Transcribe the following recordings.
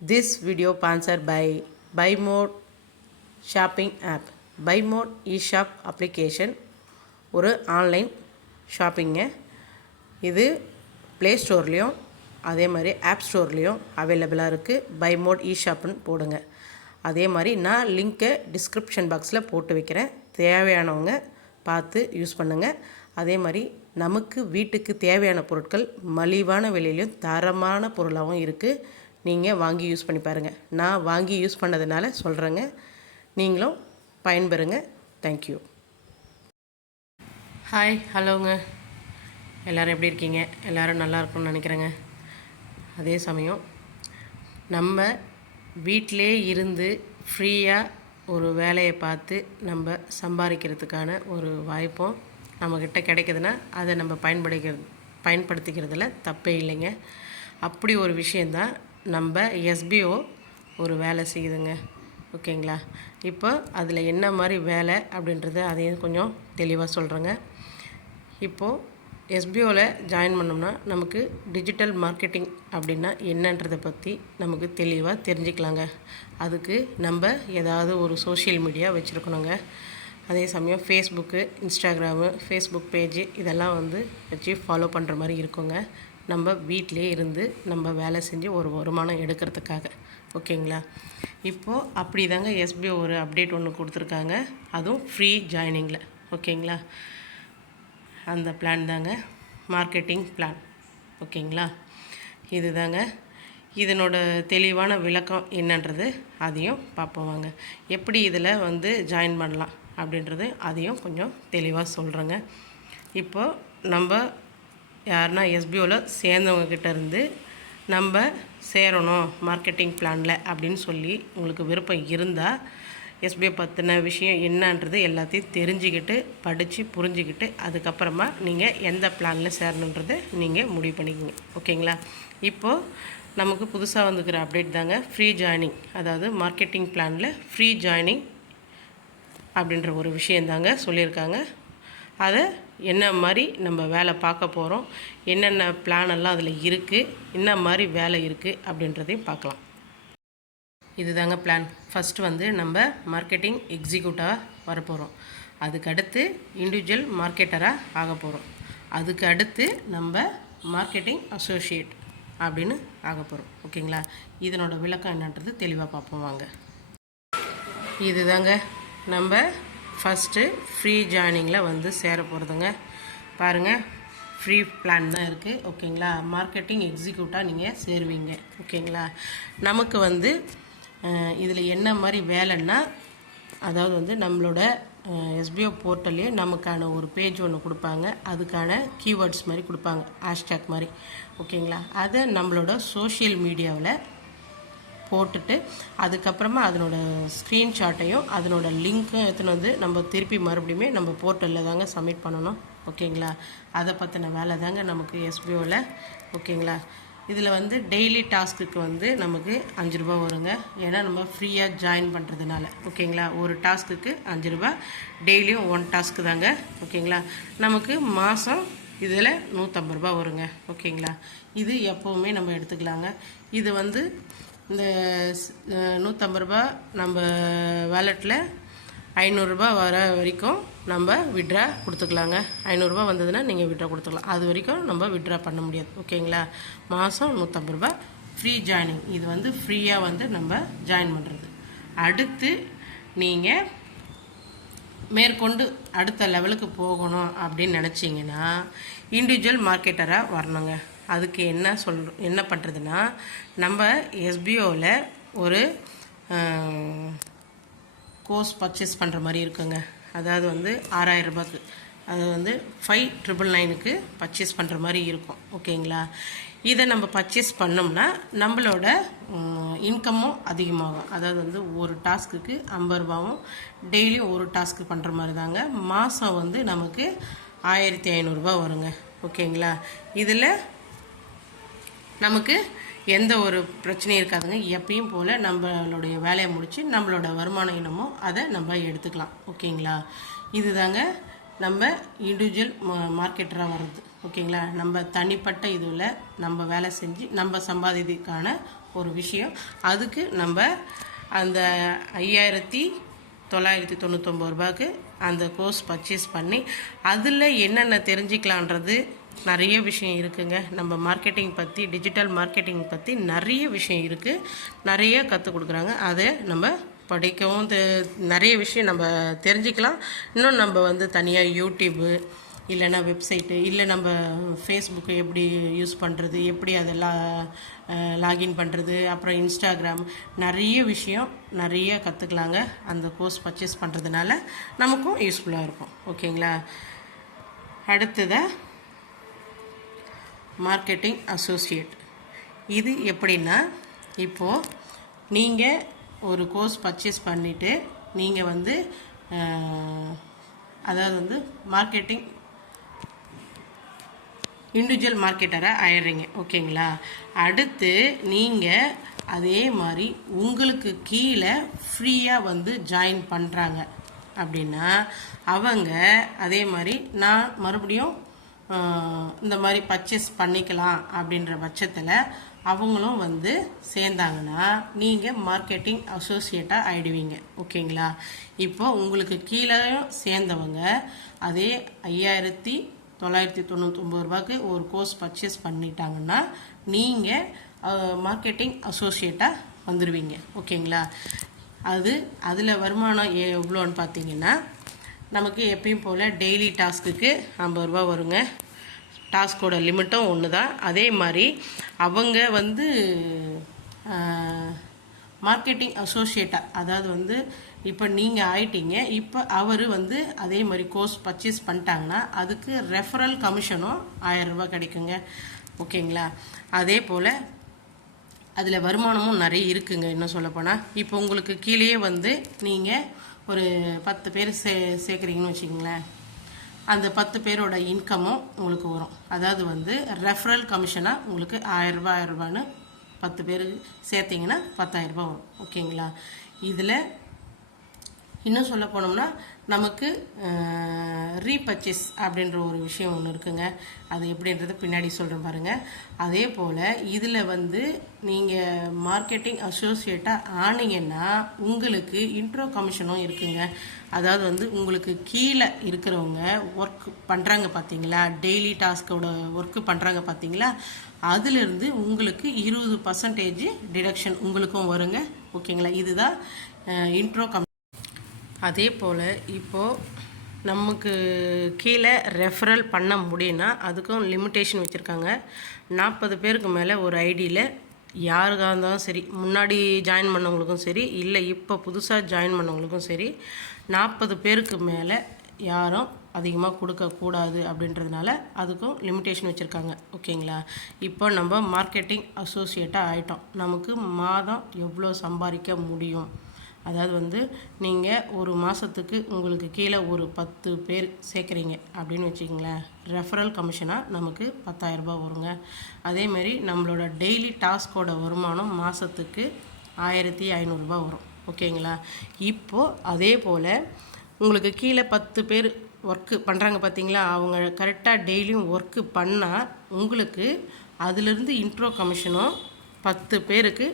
This video sponsored by Buy mode shopping app buy mode e-shop application ஒரு online shopping இது play ஸ்டோர்லேயும் அதே மாதிரி ஆப் ஸ்டோர்லேயும் அவைலபிளாக இருக்குது பை மோட் இ-ஷாப்னு போடுங்க. அதே மாதிரி நான் லிங்க்கை டிஸ்கிரிப்ஷன் பாக்ஸில் போட்டு வைக்கிறேன். தேவையானவங்க பார்த்து யூஸ் பண்ணுங்கள் அதே மாதிரி நமக்கு வீட்டுக்கு தேவையான பொருட்கள் மலிவான விலையிலையும் தரமான பொருளாகவும் இருக்குது நீங்கள் வாங்கி யூஸ் பண்ணி பாருங்கள் நான் வாங்கி யூஸ் பண்ணதுனால சொல்கிறேங்க நீங்களும் பயன்பெறுங்க. தேங்க்யூ ஹாய் ஹலோங்க எல்லோரும் எப்படி இருக்கீங்க? எல்லோரும் நல்லா இருக்கும்னு நினைக்கிறேங்க. அதே சமயம் நம்ம வீட்டிலே இருந்து ஃப்ரீயாக ஒரு வேலையை பார்த்து நம்ம சம்பாதிக்கிறதுக்கான ஒரு வாய்ப்பும் நம்மக்கிட்ட கிடைக்குதுன்னா அதை நம்ம பயன்படுகிறது பயன்படுத்திக்கிறதுல தப்பே இல்லைங்க. அப்படி ஒரு விஷயந்தான் நம்ம எஸ்பிஓ ஒரு வேலை செய்யுதுங்க. ஓகேங்களா? இப்போ அதில் என்ன மாதிரி வேலை அப்படின்றது அதையும் கொஞ்சம் தெளிவாக சொல்கிறேங்க இப்போது எஸ்பிஓவில் ஜாயின் பண்ணோம்னா நமக்கு டிஜிட்டல் மார்க்கெட்டிங் அப்படின்னா என்னன்றதை பற்றி நமக்கு தெளிவாக தெரிஞ்சுக்கலாங்க. அதுக்கு நம்ம ஏதாவது ஒரு சோஷியல் மீடியா வச்சுருக்கணுங்க. அதே சமயம் ஃபேஸ்புக்கு இன்ஸ்டாகிராமு ஃபேஸ்புக் பேஜு இதெல்லாம் வந்து வச்சு ஃபாலோ பண்ணுற மாதிரி இருக்குங்க. நம்ம வீட்டிலே இருந்து நம்ம வேலை செஞ்சு ஒரு வருமானம் எடுக்கிறதுக்காக. ஓகேங்களா? இப்போது அப்படி தாங்க எஸ்பிஓ ஒரு அப்டேட் ஒன்று கொடுத்துருக்காங்க. அதுவும் ஃப்ரீ ஜாயினிங்கில் ஓகேங்களா? அந்த பிளான் தாங்க. Marketing plan. ஓகேங்களா? இது தாங்க இதனோட தெளிவான விளக்கம் என்னன்றது அதையும் பார்ப்போம் வாங்க. எப்படி இதில் வந்து ஜாயின் பண்ணலாம் அப்படின்றது அதையும் கொஞ்சம் தெளிவாக சொல்கிறேங்க இப்போது நம்ம யாருன்னா எஸ்பிஓவில் சேர்ந்தவங்கக்கிட்ட இருந்து நம்ம சேரணும் மார்க்கெட்டிங் பிளானில் அப்படின்னு சொல்லி உங்களுக்கு விருப்பம் இருந்தால் எஸ்பிஐ பற்றின விஷயம் என்னன்றது எல்லாத்தையும் தெரிஞ்சுக்கிட்டு படித்து புரிஞ்சுக்கிட்டு அதுக்கப்புறமா நீங்கள் எந்த பிளானில் சேரணுன்றதை நீங்கள் முடிவு பண்ணிக்கோங்க. ஓகேங்களா? இப்போது நமக்கு புதுசாக வந்துக்கிற அப்டேட் தாங்க ஃப்ரீ ஜாயினிங் அதாவது மார்க்கெட்டிங் பிளானில் ஃப்ரீ ஜாயினிங் அப்படின்ற ஒரு விஷயந்தாங்க சொல்லியிருக்காங்க. அதை என்ன மாதிரி நம்ம வேலை பார்க்க போகிறோம் என்னென்ன பிளான் எல்லாம் அதில் இருக்குது என்ன மாதிரி வேலை இருக்குது அப்படின்றதையும் பார்க்கலாம். இதுதாங்க பிளான் ஃபஸ்ட்டு வந்து நம்ம மார்க்கெட்டிங் எக்ஸிக்யூட்டிவாக வரப்போகிறோம் அதுக்கு அடுத்து இண்டிவிஜுவல் மார்க்கெட்டராக ஆக போகிறோம் அதுக்கு அடுத்து நம்ம மார்க்கெட்டிங் அசோசியேட் அப்படின்னு ஆக போகிறோம் ஓகேங்களா? இதனோட விளக்கம் என்னன்றது தெளிவாக பார்ப்போம் வாங்க. இதுதாங்க நம்ம ஃபஸ்ட்டு ஃப்ரீ ஜாயினிங்கில் வந்து சேர போகிறதுங்க பாருங்கள் ஃப்ரீ பிளான் தான் இருக்குது ஓகேங்களா? மார்க்கெட்டிங் எக்ஸிக்யூட்டாக நீங்கள் சேருவீங்க. ஓகேங்களா? நமக்கு வந்து இதில் என்ன மாதிரி வேலைன்னா அதாவது வந்து நம்மளோட எஸ்பிஓ போர்ட்டல்லே நமக்கான ஒரு பேஜ் ஒன்று கொடுப்பாங்க. அதுக்கான கீவேர்ட்ஸ் மாதிரி கொடுப்பாங்க. ஹேஷ்டேக் மாதிரி. ஓகேங்களா? அதை நம்மளோட சோஷியல் மீடியாவில் போட்டுட்டு அதுக்கப்புறமா அதனோட ஸ்க்ரீன்ஷாட்டையும் அதனோட லிங்க்கும் எடுத்துன்னு வந்து நம்ம திருப்பி மறுபடியுமே நம்ம போர்ட்டலில் தாங்க சப்மிட் பண்ணணும். ஓகேங்களா? அதை பற்றின வேலை தாங்க நமக்கு எஸ்பிஓவில் ஓகேங்களா? இதில் வந்து டெய்லி டாஸ்க்குக்கு வந்து நமக்கு அஞ்சு ரூபா வருங்க. ஏன்னா நம்ம ஃப்ரீயாக ஜாயின் பண்ணுறதுனால ஓகேங்களா? ஒரு டாஸ்க்குக்கு அஞ்சு ரூபா டெய்லியும் ஒன் டாஸ்க்கு தாங்க. ஓகேங்களா? நமக்கு மாதம் இதில் நூற்றம்பது ரூபா வருங்க. ஓகேங்களா? இது எப்போவுமே நம்ம எடுத்துக்கலாங்க. இது வந்து இந்த நூற்றம்பது ரூபா நம்ம வேலெட்டில் ஐநூறுரூபா வர வரைக்கும் நம்ம விட்ரா கொடுத்துக்கலாங்க. ஐநூறுரூபா வந்ததுன்னா நீங்கள் விட்ரா கொடுத்துக்கலாம். அது வரைக்கும் நம்ம விட்ரா பண்ண முடியாது. ஓகேங்களா? மாதம் நூற்றம்பது ரூபா ஃப்ரீ ஜாயினிங் இது வந்து ஃப்ரீயாக வந்து நம்ம ஜாயின் பண்ணுறது அடுத்து நீங்கள் மேற்கொண்டு அடுத்த லெவலுக்கு போகணும் அப்படின்னு நினச்சிங்கன்னா இண்டிவிஜுவல் மார்க்கெட்டராக வரணுங்க. அதுக்கு என்ன சொல் என்ன பண்ணுறதுன்னா நம்ம எஸ்பிஓவில் ஒரு கோர்ஸ் பர்ச்சேஸ் பண்ணுற மாதிரி இருக்குங்க. அதாவது வந்து ஆறாயிரம் ரூபாய்க்கு. அது வந்து ஃபைவ் ட்ரிபிள் நைனுக்கு பர்ச்சேஸ் பண்ணுற மாதிரி இருக்கும். ஓகேங்களா இதை நம்ம பர்ச்சேஸ் பண்ணோம்னா நம்மளோட இன்கமும் அதிகமாகும். அதாவது வந்து ஒரு டாஸ்க்குக்கு ஐம்பது ரூபாவும் டெய்லியும் ஒரு டாஸ்க்கு பண்ணுற மாதிரி தாங்க. மாதம் வந்து நமக்கு ஆயிரத்தி ஐநூறுரூபா வருங்க. ஓகேங்களா இதில் நமக்கு எந்த ஒரு பிரச்சனையும் இருக்காதுங்க. எப்பயும் போல் நம்மளுடைய வேலையை முடித்து நம்மளோட வருமானம் என்னமோ அதை நம்ம எடுத்துக்கலாம். ஓகேங்களா? இதுதாங்க நம்ம இண்டிவிஜுவல் மார்க்கெட்டராக வர்றது. ஓகேங்களா? நம்ம தனிப்பட்ட இதுவில் நம்ம வேலை செஞ்சு நம்ம சம்பாதிக்கிறதுக்கான ஒரு விஷயம். அதுக்கு நம்ம அந்த ஐயாயிரத்தி தொள்ளாயிரத்தி தொண்ணூத்தொம்பது ரூபாய்க்கு அந்த கோர்ஸ் பர்ச்சேஸ் பண்ணி அதில் என்னென்ன தெரிஞ்சுக்கலான்றது நிறைய விஷயம் இருக்குங்க. நம்ம மார்க்கெட்டிங் பற்றி டிஜிட்டல் மார்க்கெட்டிங் பற்றி நிறைய விஷயம் இருக்குது நிறைய கற்றுக் கொடுக்குறாங்க. அதை நம்ம படிக்கவும் தெ- நிறைய விஷயம் நம்ம தெரிஞ்சுக்கலாம். இன்னும் நம்ம வந்து தனியாக யூடியூப்பு இல்லைன்னா வெப்சைட்டு இல்லை நம்ம ஃபேஸ்புக்கு எப்படி யூஸ் பண்ணுறது எப்படி அதெல்லாம் லாகின் பண்ணுறது அப்புறம் இன்ஸ்டாகிராம் நிறைய விஷயம் நிறைய கற்றுக்கலாங்க அந்த கோர்ஸ் பர்ச்சேஸ் பண்ணுறதுனால நமக்கும் யூஸ்ஃபுல்லாக இருக்கும். ஓகேங்களா அடுத்ததாக மார்க்கெட்டிங் அசோசியேட் இது எப்படின்னா இப்போது நீங்கள் ஒரு கோர்ஸ் பர்ச்சேஸ் பண்ணிவிட்டு நீங்கள் வந்து அதாவது வந்து மார்க்கெட்டிங் இண்டிவிஜுவல் மார்க்கெட்டராக ஆயிடுறீங்க. ஓகேங்களா? அடுத்து நீங்கள் அதே மாதிரி உங்களுக்கு கீழே ஃப்ரீயாக வந்து ஜாயின் பண்ணுறாங்க அப்படின்னா அவங்க அதே மாதிரி நான் மறுபடியும் இந்த மாதிரி பர்ச்சேஸ் பண்ணிக்கலாம் அப்படின்ற பட்சத்தில் அவங்களும் வந்து சேர்ந்தாங்கன்னா நீங்கள் மார்க்கெட்டிங் அசோசியேட்டாக ஆயிடுவீங்க. ஓகேங்களா? இப்போ உங்களுக்கு கீழே சேர்ந்தவங்க அதே ஐயாயிரத்தி தொள்ளாயிரத்தி தொண்ணூத்தொம்பது ரூபாய்க்கு ஒரு கோர்ஸ் பர்ச்சேஸ் பண்ணிட்டாங்கன்னா நீங்கள் மார்க்கெட்டிங் அசோசியேட்டாக வந்துடுவீங்க ஓகேங்களா? அது அதில் வருமானம் எவ்வளோன்னு பார்த்தீங்கன்னா நமக்கு எப்பயும் போல் டெய்லி டாஸ்க்குக்கு ஐம்பது ரூபா வருங்க. டாஸ்கோட லிமிட்டும் ஒன்று தான். அதே மாதிரி அவங்க வந்து மார்க்கெட்டிங் அசோசியேட்டாக அதாவது வந்து இப்போ நீங்கள் ஆயிட்டீங்க. இப்போ அவர் வந்து அதே மாதிரி கோர்ஸ் பர்ச்சேஸ் பண்ணிட்டாங்கன்னா அதுக்கு ரெஃபரல் கமிஷனும் ஆயிரம் கிடைக்குங்க. ஓகேங்களா? அதே போல் அதில் வருமானமும் நிறைய இருக்குங்க இன்னும் சொல்லப்போனால் இப்போ உங்களுக்கு கீழேயே வந்து நீங்கள் ஒரு பத்து பேர் சே சேர்க்குறீங்கன்னு வச்சுக்கோங்களேன். அந்த பத்து பேரோட இன்கமும் உங்களுக்கு வரும். அதாவது வந்து ரெஃபரல் கமிஷனாக உங்களுக்கு ஆயிரரூபா ஆயிரரூபான்னு ரூபான்னு பத்து பேர் சேர்த்திங்கன்னா பத்தாயிரரூபா வரும். ஓகேங்களா? இதில் இன்னும் சொல்ல போனோம்னா நமக்கு ரீபர்ச்சேஸ் அப்படின்ற ஒரு விஷயம் ஒன்று இருக்குங்க. அது எப்படின்றத பின்னாடி சொல்கிறேன் பாருங்கள் அதே போல் இதில் வந்து நீங்கள் மார்க்கெட்டிங் அசோசியேட்டாக ஆனீங்கன்னா உங்களுக்கு இன்ட்ரோ கமிஷனும் இருக்குங்க. அதாவது வந்து உங்களுக்கு கீழே இருக்கிறவங்க ஒர்க் பண்ணுறாங்க பார்த்தீங்களா டெய்லி டாஸ்கோட ஒர்க்கு பண்ணுறாங்க பார்த்தீங்களா அதுலேருந்து உங்களுக்கு இருபது பர்சன்டேஜ் டிடக்ஷன் உங்களுக்கும் வருங்க. ஓகேங்களா? இதுதான் இன்ட்ரோ கம் அதே போல் இப்போது நமக்கு கீழே ரெஃபரல் பண்ண முடியும்னா அதுக்கும் லிமிட்டேஷன் வச்சுருக்காங்க. நாற்பது பேருக்கு மேலே ஒரு ஐடியில் யாருக்காக இருந்தாலும் சரி முன்னாடி ஜாயின் பண்ணவங்களுக்கும் சரி இல்லை இப்போ புதுசாக ஜாயின் பண்ணவங்களுக்கும் சரி நாற்பது பேருக்கு மேலே யாரும் அதிகமாக கொடுக்கக்கூடாது அப்படின்றதுனால அதுக்கும் லிமிட்டேஷன் வச்சுருக்காங்க. ஓகேங்களா? இப்போ நம்ம மார்க்கெட்டிங் அசோசியேட்டாக ஆகிட்டோம் நமக்கு மாதம் எவ்வளோ சம்பாதிக்க முடியும்? அதாவது வந்து நீங்கள் ஒரு மாதத்துக்கு உங்களுக்கு கீழே ஒரு பத்து பேர் சேர்க்குறீங்க அப்படின்னு வச்சுக்கிங்களேன். ரெஃபரல் கமிஷனாக நமக்கு 10000 ரூபாய் வருங்க. அதேமாரி நம்மளோட டெய்லி டாஸ்கோட வருமானம் மாதத்துக்கு ஆயிரத்தி ஐநூறுரூபா வரும். ஓகேங்களா? இப்போது அதே போல் உங்களுக்கு கீழே பத்து பேர் ஒர்க்கு பண்ணுறாங்க பார்த்தீங்களா அவங்க கரெக்டாக டெய்லியும் ஒர்க்கு பண்ணால் உங்களுக்கு அதுலேருந்து இன்ட்ரோ கமிஷனும் பத்து பேருக்கு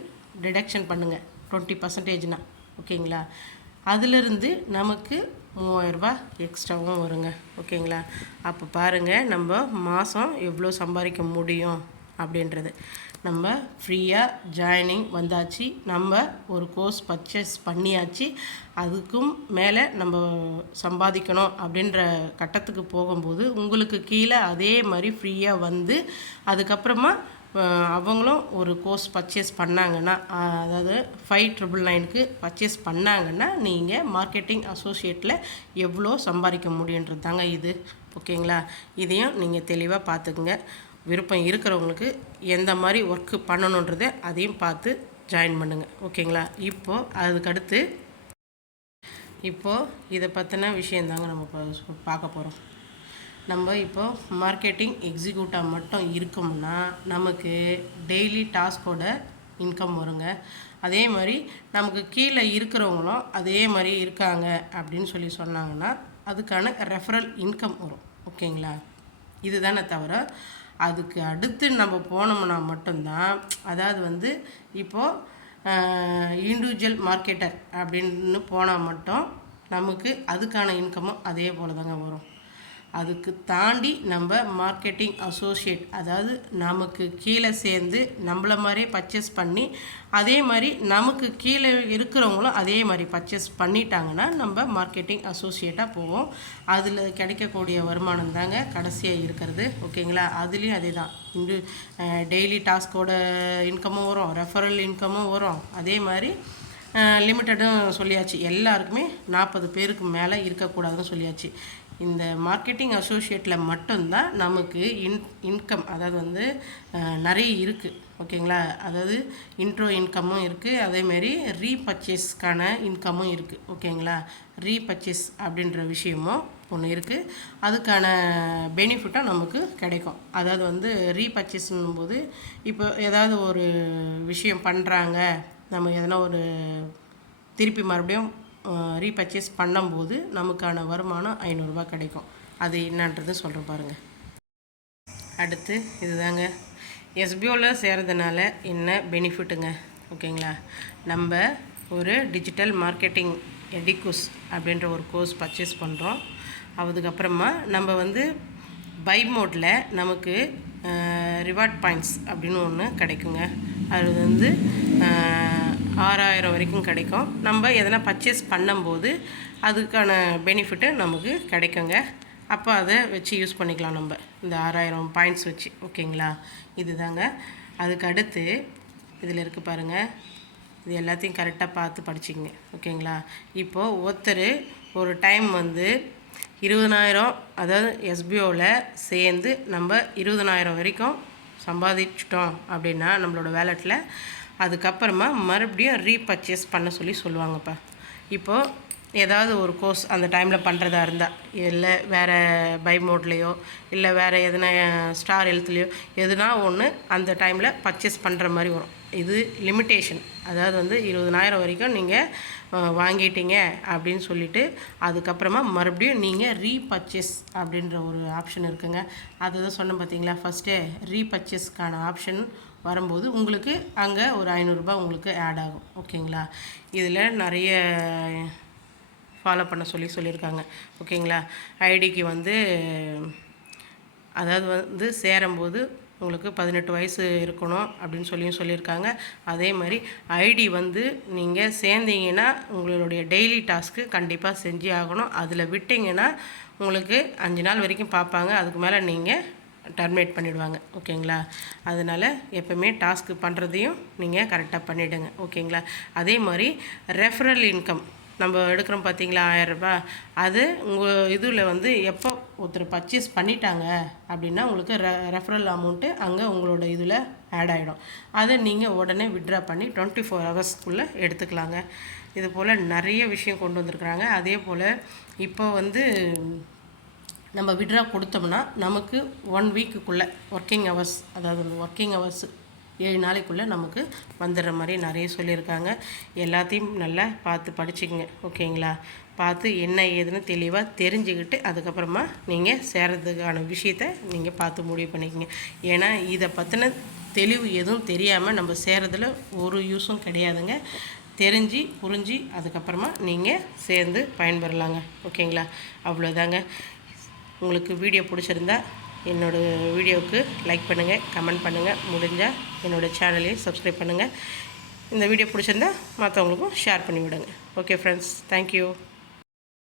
டிடக்ஷன் பண்ணுங்கள் டுவெண்ட்டி பர்சன்டேஜ்னால் ஓகேங்களா? அதிலிருந்து நமக்கு மூவாயிரரூபா எக்ஸ்ட்ராவும் வருங்க. ஓகேங்களா? அப்போ பாருங்கள் நம்ம மாதம் எவ்வளோ சம்பாதிக்க முடியும் அப்படின்றது. நம்ம ஃப்ரீயாக ஜாயினிங் வந்தாச்சு. நம்ம ஒரு கோர்ஸ் பர்ச்சேஸ் பண்ணியாச்சு. அதுக்கும் மேலே நம்ம சம்பாதிக்கணும் அப்படின்ற கட்டத்துக்கு போகும்போது உங்களுக்கு கீழே அதே மாதிரி ஃப்ரீயாக வந்து அதுக்கப்புறமா அவங்களும் ஒரு கோர்ஸ் பர்ச்சேஸ் பண்ணாங்கன்னா அதாவது ஃபைவ் ட்ரிபிள் நைனுக்கு பர்ச்சேஸ் பண்ணாங்கன்னா நீங்கள் மார்க்கெட்டிங் அசோசியேட்டில் எவ்வளோ சம்பாதிக்க முடியுன்றது தாங்க இது. ஓகேங்களா? இதையும் நீங்கள் தெளிவாக பார்த்துக்குங்க. விருப்பம் இருக்கிறவங்களுக்கு எந்த மாதிரி ஒர்க்கு பண்ணணுன்றதை அதையும் பார்த்து ஜாயின் பண்ணுங்கள் ஓகேங்களா? இப்போது அதுக்கடுத்து இப்போது இதை பற்றின விஷயந்தாங்க நம்ம பார்க்க போகிறோம் நம்ம இப்போ மார்க்கெட்டிங் எக்ஸிக்யூட்டாக மட்டும் இருக்கோம்னா நமக்கு டெய்லி டாஸ்கோட இன்கம் வருங்க. அதே மாதிரி நமக்கு கீழே இருக்கிறவங்களும் அதே மாதிரி இருக்காங்க அப்படின்னு சொல்லி சொன்னாங்கன்னா அதுக்கான ரெஃபரல் இன்கம் வரும். ஓகேங்களா? இதுதானே தவிர அதுக்கு அடுத்து நம்ம போனோம்னா மட்டும்தான் அதாவது வந்து இப்போது இண்டிவிஜுவல் மார்க்கெட்டர் அப்படின்னு போனால் மட்டும் நமக்கு அதுக்கான இன்கமும் அதே போல் தாங்க வரும். அதுக்கு தாண்டி நம்ம மார்க்கெட்டிங் அசோசியேட் அதாவது நமக்கு கீழே சேர்ந்து நம்மள மாதிரியே பர்ச்சேஸ் பண்ணி அதே மாதிரி நமக்கு கீழே இருக்கிறவங்களும் அதே மாதிரி பர்ச்சேஸ் பண்ணிட்டாங்கன்னா நம்ம மார்க்கெட்டிங் அசோசியேட்டாக போவோம். அதில் கிடைக்கக்கூடிய வருமானம் தாங்க கடைசியாக இருக்கிறது. ஓகேங்களா? அதுலேயும் அதே தான் இண்டு டெய்லி டாஸ்கோட இன்கமும் வரும் ரெஃபரல் இன்கமும் வரும். அதே மாதிரி லிமிட்டடும் சொல்லியாச்சு. எல்லாருக்குமே நாற்பது பேருக்கு மேலே இருக்கக்கூடாதுன்னு சொல்லியாச்சு. இந்த மார்க்கெட்டிங் அசோசியேட்டில் மட்டும்தான் நமக்கு இன் இன்கம் அதாவது வந்து நிறைய இருக்குது ஓகேங்களா? அதாவது இன்ட்ரோ இன்கமும் இருக்குது அதேமாரி ரீபர்ச்சேஸ்க்கான இன்கமும் இருக்குது ஓகேங்களா? ரீபர்ச்சேஸ் அப்படின்ற விஷயமும் ஒன்று இருக்குது அதுக்கான பெனிஃபிட்டும் நமக்கு கிடைக்கும். அதாவது வந்து ரீபர்ச்சேஸ்னும் போது இப்போ ஏதாவது ஒரு விஷயம் பண்ணுறாங்க நம்ம எதனா ஒரு திருப்பி மறுபடியும் ரீபர்ச்சேஸ் பண்ணும்போது நமக்கான வருமானம் ஐநூறுரூவா கிடைக்கும். அது என்னன்றது சொல்கிறேன் பாருங்கள் அடுத்து இதுதாங்க. எஸ்பிஓவில் சேர்றதுனால என்ன பெனிஃபிட்டுங்க ஓகேங்களா? நம்ம ஒரு டிஜிட்டல் மார்க்கெட்டிங் எடிகுஸ் அப்படின்ற ஒரு கோர்ஸ் பர்ச்சேஸ் பண்ணுறோம் அதுக்கப்புறமா நம்ம வந்து பை மோட்டில் நமக்கு ரிவார்ட் பாயிண்ட்ஸ் அப்படின்னு ஒன்று கிடைக்குங்க. அது வந்து ஆறாயிரம் வரைக்கும் கிடைக்கும். நம்ம எதனா பர்ச்சேஸ் பண்ணும்போது அதுக்கான பெனிஃபிட்டு நமக்கு கிடைக்குங்க. அப்போ அதை வச்சு யூஸ் பண்ணிக்கலாம் நம்ம. இந்த ஆறாயிரம் பாயிண்ட்ஸ் வச்சு ஓகேங்களா? இது தாங்க அதுக்கு அடுத்து இதில் இருக்குது பாருங்கள் இது எல்லாத்தையும் கரெக்டாக பார்த்து படிச்சிங்க ஓகேங்களா? இப்போது ஒருத்தர் ஒரு டைம் வந்து இருபதனாயிரம் அதாவது எஸ்பிஓவில் சேர்ந்து நம்ம இருபதனாயிரம் வரைக்கும் சம்பாதிச்சிட்டோம் அப்படின்னா நம்மளோட வேலெட்டில் அதுக்கப்புறமா மறுபடியும் ரீபர்ச்சேஸ் பண்ண சொல்லி சொல்லுவாங்கப்பா. இப்போது ஏதாவது ஒரு கோர்ஸ் அந்த டைமில் பண்ணுறதா இருந்தால் இல்லை வேறு பை மோட்லேயோ இல்லை வேறு எதுனா ஸ்டார் எழுத்துலையோ எதுனா ஒன்று அந்த டைமில் பர்ச்சேஸ் பண்ணுற மாதிரி வரும். இது லிமிட்டேஷன் அதாவது வந்து இருபதனாயிரம் வரைக்கும் நீங்கள் வாங்கிட்டீங்க அப்படின்னு சொல்லிவிட்டு அதுக்கப்புறமா மறுபடியும் நீங்கள் ரீபர்ச்சேஸ் அப்படின்ற ஒரு ஆப்ஷன் இருக்குங்க. அதுதான் சொன்னேன் பார்த்தீங்களா ஃபஸ்ட்டே ரீபர்ச்சேஸ்க்கான ஆப்ஷன் வரும்போது உங்களுக்கு அங்கே ஒரு ஐநூறுரூபா உங்களுக்கு ஆட் ஆகும். ஓகேங்களா? இதில் நிறைய ஃபாலோ பண்ண சொல்லி சொல்லியிருக்காங்க. ஓகேங்களா? ஐடிக்கு வந்து அதாவது வந்து சேரும்போது உங்களுக்கு பதினெட்டு வயசு இருக்கணும் அப்படின்னு சொல்லியும் சொல்லியிருக்காங்க. அதே மாதிரி ஐடி வந்து நீங்கள் சேர்ந்தீங்கன்னா உங்களுடைய டெய்லி டாஸ்க்கு கண்டிப்பாக செஞ்சு ஆகணும். அதில் விட்டிங்கன்னா உங்களுக்கு அஞ்சு நாள் வரைக்கும் பார்ப்பாங்க. அதுக்கு மேலே நீங்கள் டர்மினேட் பண்ணிவிடுவாங்க ஓகேங்களா? அதனால் எப்போவுமே டாஸ்க்கு பண்ணுறதையும் நீங்கள் கரெக்டாக பண்ணிவிடுங்க ஓகேங்களா? அதே மாதிரி ரெஃபரல் இன்கம் நம்ம எடுக்கிறோம் பார்த்தீங்களா ஆயரரூபா அது உங்கள் இதில் வந்து எப்போ ஒருத்தர் பர்ச்சேஸ் பண்ணிட்டாங்க அப்படின்னா உங்களுக்கு ரெ ரெஃபரல் அமௌண்ட்டு அங்கே உங்களோட இதில் ஆட் ஆகிடும் அதை நீங்கள் உடனே விட்ரா பண்ணி டுவெண்ட்டி ஃபோர் ஹவர்ஸ்க்குள்ளே எடுத்துக்கலாங்க. இது போல் நிறைய விஷயம் கொண்டு வந்திருக்குறாங்க. அதே போல் இப்போ வந்து நம்ம விட்ரா கொடுத்தோம்னா நமக்கு ஒன் வீக்குக்குள்ளே ஒர்க்கிங் ஹவர்ஸ் அதாவது ஒர்க்கிங் ஹவர்ஸ் ஏழு நாளைக்குள்ளே நமக்கு வந்துடுற மாதிரி நிறைய சொல்லியிருக்காங்க. எல்லாத்தையும் நல்லா பார்த்து படிச்சுக்கங்க ஓகேங்களா? பார்த்து என்ன ஏதுன்னு தெளிவாக தெரிஞ்சுக்கிட்டு அதுக்கப்புறமா நீங்கள் சேரதுக்கான விஷயத்த நீங்கள் பார்த்து முடிவு பண்ணிக்கோங்க. ஏன்னா இதை பற்றின தெளிவு எதுவும் தெரியாமல் நம்ம சேரதில் ஒரு யூஸும் கிடையாதுங்க. தெரிஞ்சு புரிஞ்சு அதுக்கப்புறமா நீங்கள் சேர்ந்து பயன்பெறலாங்க ஓகேங்களா? அவ்வளோதாங்க உங்களுக்கு வீடியோ பிடிச்சிருந்தா என்னோடய வீடியோவுக்கு லைக் பண்ணுங்கள் கமெண்ட் பண்ணுங்கள் முடிஞ்சால் என்னோடய சேனலையும் சப்ஸ்கிரைப் பண்ணுங்கள் இந்த வீடியோ பிடிச்சிருந்தா மற்றவங்களுக்கும் ஷேர் பண்ணி விடுங்க ஓகே ஃப்ரெண்ட்ஸ் தேங்க்யூ